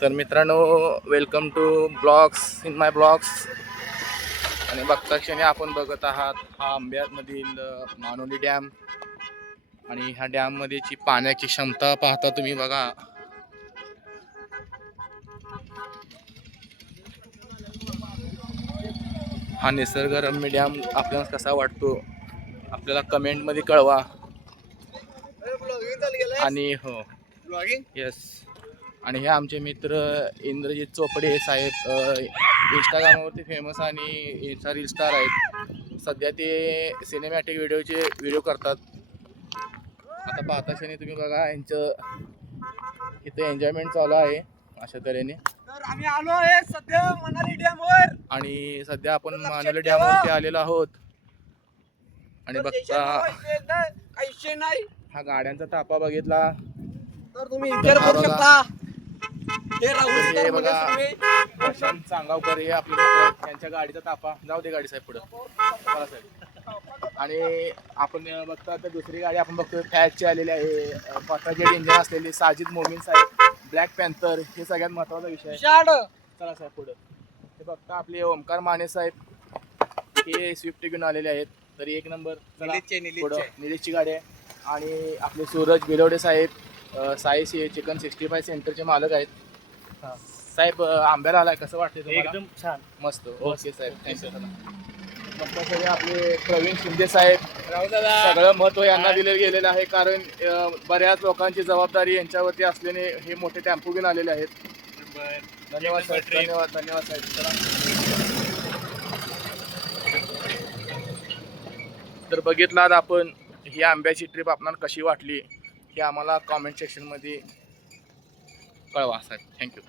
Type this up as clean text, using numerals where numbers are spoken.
तर मित्रांनो, welcome to blogs in my blogs. आणि बघता क्षणी आपण बघत आहात हा आंब्यामधील मानोली डॅम. आणि ह्या डॅम मध्येची पाण्याची क्षमता पाहता तुम्ही बघा. हा निसर्गरम्य डॅम आपल्याला कसा वाटतो आपल्याला कमेंट मध्ये कळवा. आणि हो येस, आणि हे आमचे मित्र इंद्रजित चोपडे साहेब इंस्टाग्रामवरती फेमस आणि इन्स्टा रील स्टार आहेत. सध्या ते सिनेमॅटिक व्हिडिओ करतात. आता पाहता क्षणी तुम्ही बघा यांचं इथे एन्जॉयमेंट चालू आहे अशा तऱ्हेने. तर आम्ही आलो आहे सध्या मनाली डॅमवर आणि सध्या आपण मानोली डॅमवरती आलेलो आहोत. आणि बघता काहीशे नाही हा गाड्यांचा तापा बघितला तर तुम्ही विचार करू शकता. हे राहुल हे सर बघा, म्हणजे प्रशांत सांगावकर हे आपले मित्र, त्यांच्या गाडीचा तापा. जाऊ दे गाडी साहेब पुढं, चला साहेब. आणि आपण बघता तर दुसरी गाडी आपण बघतोय फॅटची आलेली आहे, पॉटाजेट इंजिन असलेली साजिद मोमीन साहेब, ब्लॅक पॅन्थर. हे सगळ्यात महत्वाचा विषय आहे. चला साहेब पुढं. हे बघता आपले ओमकार माने साहेब, हे स्विफ्ट घेऊन आलेले आहेत. तरी एक नंबर. पुढं निलेशची गाडी आहे. आणि आपले सूरज बिलवडे साहेब, साई चिकन 65 सेंटरचे मालक आहेत. साहेब आंब्याला आलाय, कसं वाटतंय तुम्हाला? एकदम छान, मस्त. ओके साहेब, थँक्यू. सगळे आपले प्रवीण शिंदे साहेब, सगळं महत्व यांना दिलं गेलेलं आहे, कारण बऱ्याच लोकांची जबाबदारी यांच्यावरती असल्याने हे मोठे टेम्पो घेऊन आलेले आहेत. धन्यवाद साहेब, धन्यवाद साहेब. तर बघितलात आपण ही आंब्याची ट्रिप आपल्याला कशी वाटली हे आम्हाला कॉमेंट सेक्शनमध्ये कळवा साहेब. थँक्यू.